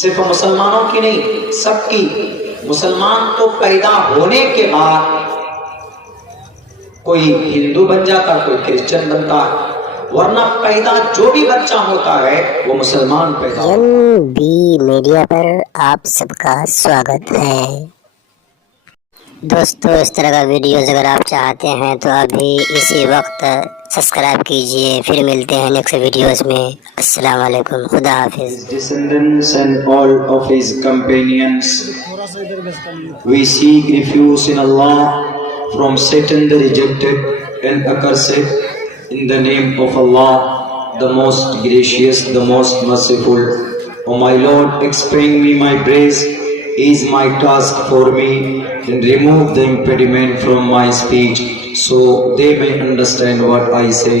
صرف مسلمانوں کی نہیں، سب کی۔ مسلمان تو پیدا ہونے کے بعد کوئی ہندو بن جاتا، کوئی کرسچن بنتا ہے، ورنہ پیدا جو بھی بچہ ہوتا ہے وہ مسلمان پیدا ہوتا ہے۔ NB میڈیا پر آپ سب کا سواگت ہے۔ دوستو، اس طرح کا ویڈیوز اگر آپ چاہتے ہیں تو ابھی اسی وقت سبسکرائب کیجئے۔ پھر ملتے ہیں نیکسٹ ویڈیوز میں۔ السلام علیکم، خدا حافظ۔ His descendants and all of his companions, we seek refuge in Allah from Satan the rejected and accursed, in the name of Allah, the most gracious, the most merciful. O my Lord, expand me my praise, ease my task for me, and remove the impediment from my speech, so they may understand what I say.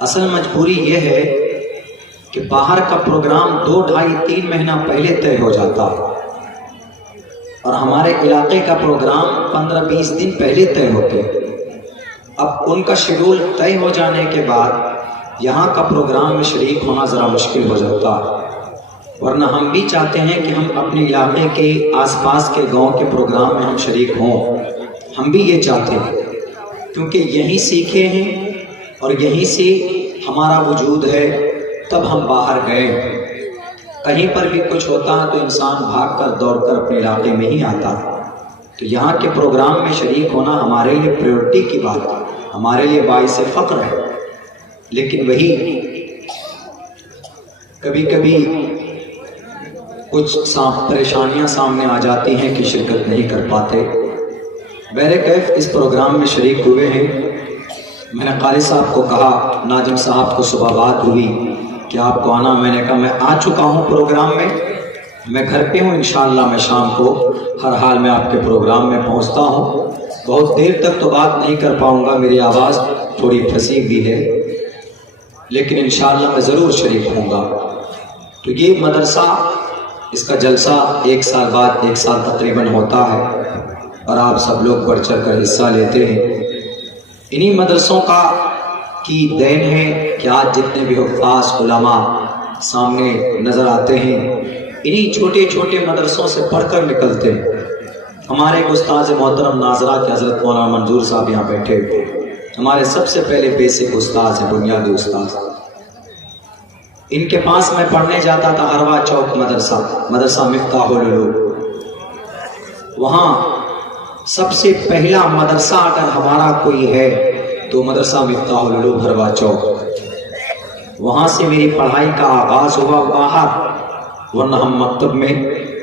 اصل مجبوری یہ ہے کہ باہر کا programme 2, 2.5, 3 مہینہ پہلے طے ہو جاتا اور ہمارے علاقے کا پروگرام 15-20 دن پہلے طے ہوتے. اب ان کا شیڈول طے ہو جانے کے بعد یہاں کا پروگرام میں شریک ہونا ذرا مشکل ہو جاتا. ورنہ ہم بھی چاہتے ہیں کہ ہم اپنے علاقے کے آس پاس کے گاؤں کے پروگرام میں ہم شریک ہوں. ہم بھی یہ چاہتے ہیں کیونکہ یہیں سیکھے ہیں اور یہیں سے ہمارا وجود ہے. تب ہم باہر گئے, کہیں پر بھی کچھ ہوتا ہے تو انسان بھاگ کر دوڑ کر اپنے علاقے میں ہی آتا. تو یہاں کے پروگرام میں شریک ہونا ہمارے لیے پریورٹی کی بات ہے, ہمارے لیے باعث فخر ہے. لیکن وہی کبھی کبھی کچھ پریشانیاں سامنے آ جاتی ہیں کہ شرکت نہیں کر پاتے. بہرکیف اس پروگرام میں شریک ہوئے ہیں. میں نے قاری صاحب کو کہا, ناظم صاحب کو صبح بات ہوئی کہ آپ کو آنا. میں نے کہا میں آ چکا ہوں پروگرام میں گھر پہ ہوں. انشاءاللہ میں شام کو ہر حال میں آپ کے پروگرام میں پہنچتا ہوں. بہت دیر تک تو بات نہیں کر پاؤں گا, میری آواز تھوڑی پھنسی بھی ہے, لیکن انشاءاللہ میں ضرور شریک ہوں گا. تو یہ مدرسہ, اس کا جلسہ 1 سال بعد 1 سال تقریباً ہوتا ہے اور آپ سب لوگ بڑھ چڑھ کر حصہ لیتے ہیں. انہی مدرسوں کی دین ہے کہ آج جتنے بھی حفاظ علماء سامنے نظر آتے ہیں, انہی چھوٹے چھوٹے مدرسوں سے پڑھ کر نکلتے ہیں. ہمارے ایک استاذ محترم ناظرہ کے حضرت مولانا منظور صاحب یہاں بیٹھے ہوئے, ہمارے سب سے پہلے بیسک استاذ ہیں, بنیادی استاذ. ان کے پاس میں پڑھنے جاتا تھا ہروا چوک مدرسہ مفتاح العلوم. وہاں سب سے پہلا مدرسہ اگر ہمارا کوئی ہے تو مدرسہ مفتاح العلوم ہروا چوک. وہاں سے میری پڑھائی کا آغاز ہوا باہر, ورنہ ہم مکتب میں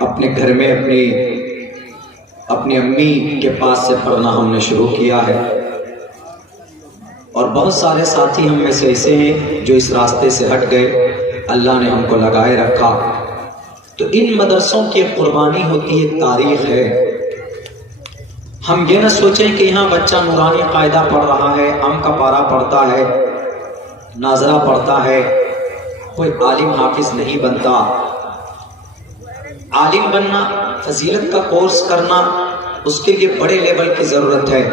اپنے گھر میں اپنی امی کے پاس سے پڑھنا ہم نے شروع کیا ہے. اور بہت سارے ساتھی ہم میں سے ایسے ہیں جو اس راستے سے ہٹ گئے, اللہ نے ہم کو لگائے رکھا. تو ان مدرسوں کی قربانی ہوتی ہے, تاریخ ہے. ہم یہ نہ سوچیں کہ یہاں بچہ نورانی قاعدہ پڑھ رہا ہے, ام کا پارا پڑھتا ہے, ناظرہ پڑھتا ہے, کوئی عالم حافظ نہیں بنتا. عالم بننا, فضیلت کا کورس کرنا, اس کے لیے بڑے لیول کی ضرورت ہے.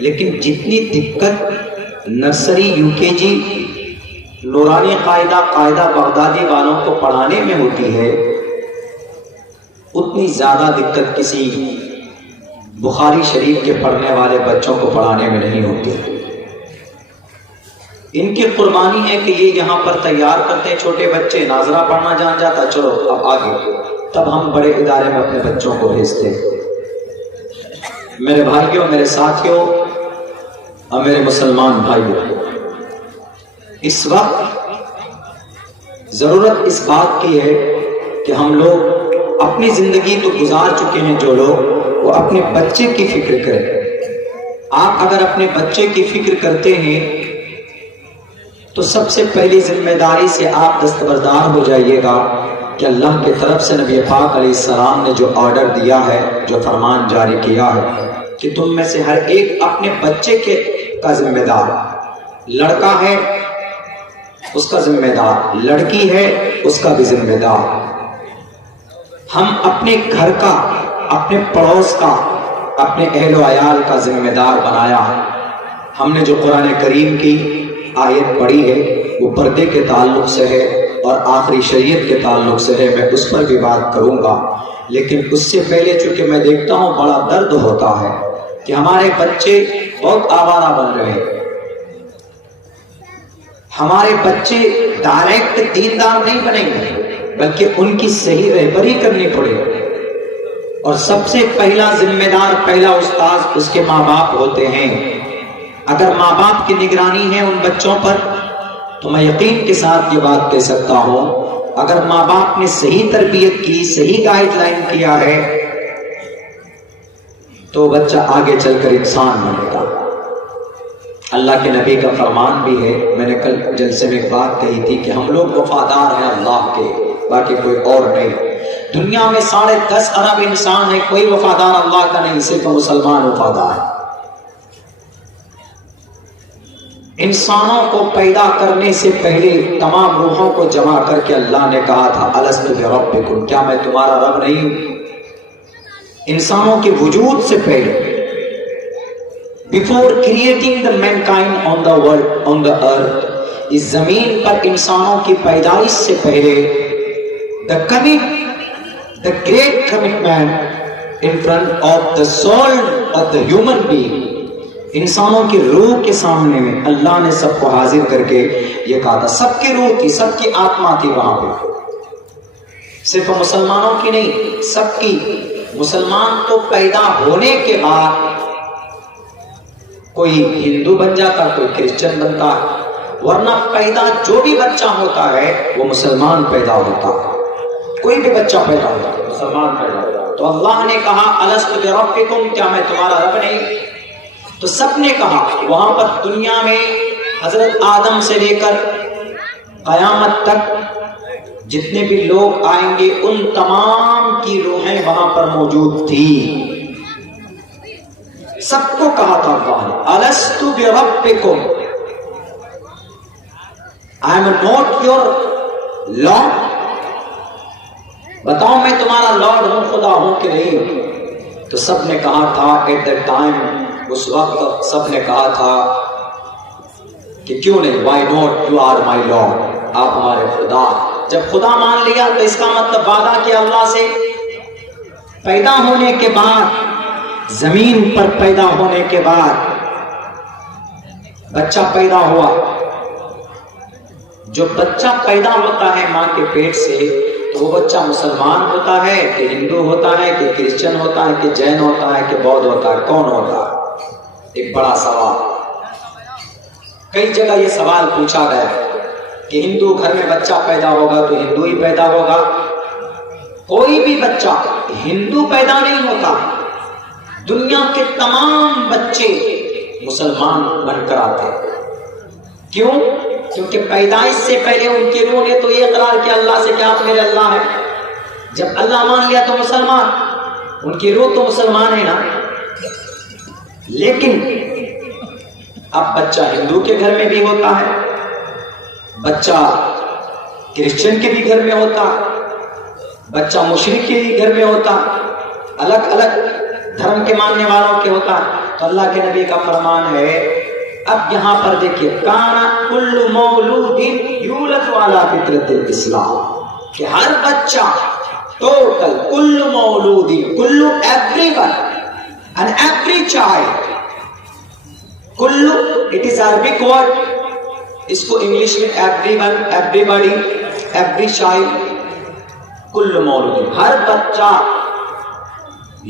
لیکن جتنی دقت نرسری UKG نورانی قاعدہ بغدادی والوں کو پڑھانے میں ہوتی ہے, اتنی زیادہ دقت کسی بخاری شریف کے پڑھنے والے بچوں کو پڑھانے میں نہیں ہوتی. ان کی قربانی ہے کہ یہ یہاں پر تیار کرتے ہیں چھوٹے بچے, ناظرہ پڑھنا جان جاتا, چلو اب آگے. تب ہم بڑے ادارے میں اپنے بچوں کو بھیجتے. میرے بھائیوں, میرے ساتھیوں اور میرے مسلمان بھائیوں, اس وقت ضرورت اس بات کی ہے کہ ہم لوگ اپنی زندگی تو گزار چکے ہیں, جو لوگ وہ اپنے بچے کی فکر کریں. آپ اگر اپنے بچے کی فکر کرتے ہیں تو سب سے پہلی ذمہ داری سے آپ دستبردار ہو جائیے گا کہ اللہ کی طرف سے نبی پاک علیہ السلام نے جو آرڈر دیا ہے, جو فرمان جاری کیا ہے کہ تم میں سے ہر ایک اپنے بچے کا ذمہ دار. لڑکا ہے اس کا ذمہ دار, لڑکی ہے اس کا بھی ذمہ دار. ہم اپنے گھر کا, اپنے پڑوس کا, اپنے اہل و عیال کا ذمہ دار بنایا. ہم نے جو قرآن کریم کی آیت پڑھی ہے وہ پردے کے تعلق سے ہے اور آخری شریعت کے تعلق سے ہے. میں اس پر بھی بات کروں گا, لیکن اس سے پہلے چونکہ میں دیکھتا ہوں بڑا درد ہوتا ہے کہ ہمارے بچے بہت آوارہ بن رہے ہیں. ہمارے بچے ڈائریکٹ دیندار نہیں بنیں گے, بلکہ ان کی صحیح رہبری کرنی پڑے. اور سب سے پہلا ذمہ دار, پہلا استاذ اس کے ماں باپ ہوتے ہیں. اگر ماں باپ کی نگرانی ہے ان بچوں پر تو میں یقین کے ساتھ یہ بات کہہ سکتا ہوں, اگر ماں باپ نے صحیح تربیت کی, صحیح گائیڈ لائن کیا ہے تو بچہ آگے چل کر انسان بنے گا. اللہ کے نبی کا فرمان بھی ہے, میں نے کل جلسے میں ایک بات کہی تھی کہ ہم لوگ وفادار ہیں اللہ کے, باقی کوئی اور نہیں. دنیا میں 10.5 ارب انسان ہے, کوئی وفادار اللہ کا نہیں, صرف مسلمان وفادار ہے. انسانوں کو پیدا کرنے سے پہلے تمام روحوں کو جمع کر کے اللہ نے کہا تھا الست بربکم، کیا میں تمہارا رب نہیں ہوں؟ انسانوں کے وجود سے پہلے، before creating the mankind on the world on the earth، اس زمین پر انسانوں کی پیدائش سے پہلے the great commitment in front of the soul of the human being، انسانوں کی روح کے سامنے میں اللہ نے سب کو حاضر کر کے یہ کہا تھا، سب کی روح تھی، سب کی آتما تھی وہاں پہ، صرف مسلمانوں کی نہیں، سب کی۔ مسلمان تو پیدا ہونے کے بعد کوئی ہندو بن جاتا، کوئی کرسچن بنتا، ورنہ پیدا جو بھی بچہ ہوتا ہے وہ مسلمان پیدا ہوتا، کوئی بھی بچہ پیدا ہوتا مسلمان پیدا ہوتا۔ تو اللہ نے کہا الست بربکم، کیا میں تمہارا رب نہیں؟ تو سب نے کہا۔ وہاں پر دنیا میں حضرت آدم سے لے کر قیامت تک جتنے بھی لوگ آئیں گے ان تمام کی روحیں وہاں پر موجود تھی، سب کو کہا تھا اللہ نے الست بربکم، I am not your Lord، بتاؤ میں تمہارا لارڈ ہوں، خدا ہوں کہ نہیں ہوں؟ تو سب نے کہا تھا ایٹ دیٹ ٹائم، اس وقت سب نے کہا تھا کہ کیوں نہیں، why not you are my Lord، آپ ہمارے خدا۔ جب خدا مان لیا تو اس کا مطلب وعدہ کیا اللہ سے، پیدا ہونے کے بعد، زمین پر پیدا ہونے کے بعد بچہ پیدا ہوا، جو بچہ پیدا ہوتا ہے ماں کے پیٹ سے، تو وہ بچہ مسلمان ہوتا ہے کہ ہندو ہوتا ہے کہ کرسچن ہوتا ہے کہ جین ہوتا ہے کہ بودھ ہوتا ہے، کون ہوتا ہے؟ ایک بڑا سوال، کئی جگہ یہ سوال پوچھا گیا کہ ہندو گھر میں بچہ پیدا ہوگا تو ہندو ہی پیدا ہوگا، کوئی بھی بچہ ہندو پیدا نہیں ہوتا، دنیا کے تمام بچے مسلمان بن کر آتے، کیوں؟ کیونکہ پیدائش سے پہلے ان کی روح نے تو یہ اقرار کیا اللہ سے کہ آپ میرے اللہ ہیں، جب اللہ مان لیا تو مسلمان، ان کی روح تو مسلمان ہے نا۔ لیکن اب بچہ ہندو کے گھر میں بھی ہوتا ہے، بچہ کرسچن کے بھی گھر میں ہوتا، بچہ مشرک کے بھی گھر میں ہوتا، الگ الگ دھرم کے ماننے والوں کے ہوتا۔ تو اللہ کے نبی کا فرمان ہے، اب یہاں پر دیکھیے کانا کل مولود یولد علی فطرت الاسلام، کہ ہر بچہ ٹوٹل کل مولود، کل every one and every child, کل اٹ از عربک ورڈ، اس کو انگلش میں every one, every body, every child, کل مولود، ہر بچہ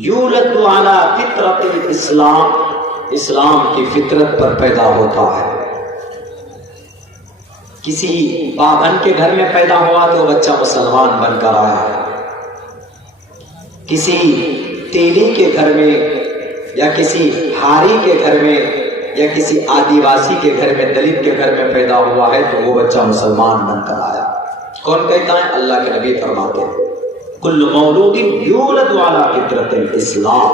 یولد علی فطرت الاسلام، اسلام کی فطرت پر پیدا ہوتا ہے۔ کسی بابن کے گھر میں پیدا ہوا تو بچہ مسلمان بن کر آیا ہے، کسی تیلی کے گھر میں یا کسی ہاری کے گھر میں یا کسی آدیواسی کے گھر میں، دلت کے گھر میں پیدا ہوا ہے تو وہ بچہ مسلمان بن کر آیا۔ کون کہتا ہے؟ اللہ کے نبی فرماتے ہیں کل مولود یولد علی فطرت الاسلام،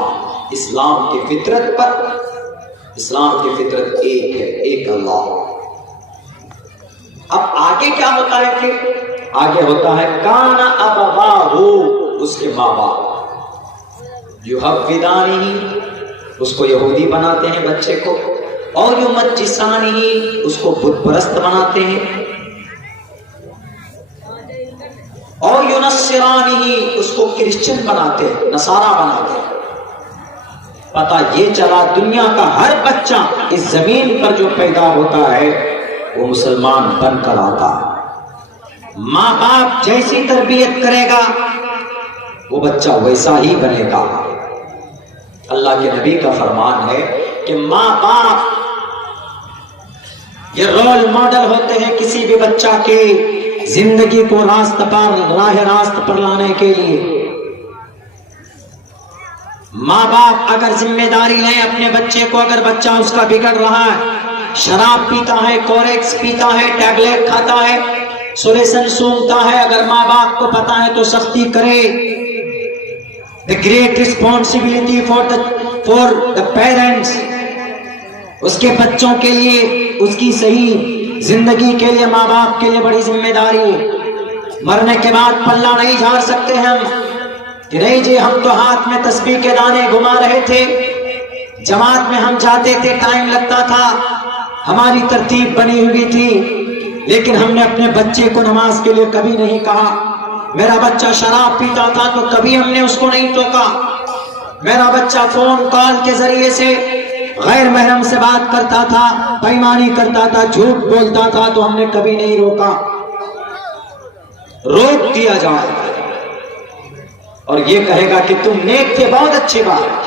اسلام کی فطرت پر، اسلام کی فطرت ایک ہے، ایک اللہ۔ اب آگے کیا ہوتا ہے؟ پھر آگے ہوتا ہے کانا ابواہ، اس کے ماں باپ یحودانی، اس کو یہودی بناتے ہیں بچے کو، اور یمجسانی، اس کو بت پرست بناتے ہیں، اور ینصرانی، اس کو کرسچن بناتے ہیں، نصارہ بناتے ہیں۔ پتہ یہ چلا دنیا کا ہر بچہ اس زمین پر جو پیدا ہوتا ہے وہ مسلمان بن کر آتا ہے، ماں باپ جیسی تربیت کرے گا وہ بچہ ویسا ہی بنے گا۔ اللہ کے نبی کا فرمان ہے کہ ماں باپ یہ رول ماڈل ہوتے ہیں کسی بھی بچہ کے زندگی کو راہ راست پر لانے کے لیے۔ ماں باپ اگر ذمہ داری لیں اپنے بچے کو، اگر بچہ اس کا بگڑ رہا ہے، شراب پیتا ہے، کوریکس پیتا ہے، ٹیبلیٹ کھاتا ہے، سولیسن سونگتا ہے، اگر ماں باپ کو پتا ہے تو سختی کرے۔ The great responsibility for the parents اس کے بچوں کے لیے، اس کی صحیح زندگی کے لیے ماں باپ کے لیے بڑی ذمہ داری ہے۔ مرنے کے بعد پلہ نہیں جھاڑ سکتے ہم کہ نہیں جی ہم تو ہاتھ میں تسبیح کے دانے گھما رہے تھے، جماعت میں ہم جاتے تھے، ٹائم لگتا تھا، ہماری ترتیب بنی ہوئی تھی، لیکن ہم نے اپنے بچے کو نماز کے لیے کبھی نہیں کہا۔ میرا بچہ شراب پیتا تھا تو کبھی ہم نے اس کو نہیں ٹوکا۔ میرا بچہ فون کال کے ذریعے سے غیر محرم سے بات کرتا تھا، بےایمانی کرتا تھا، جھوٹ بولتا تھا تو ہم نے کبھی نہیں روکا۔ روک دیا جائے اور یہ کہے گا کہ تم نیک تھے، بہت اچھی بات،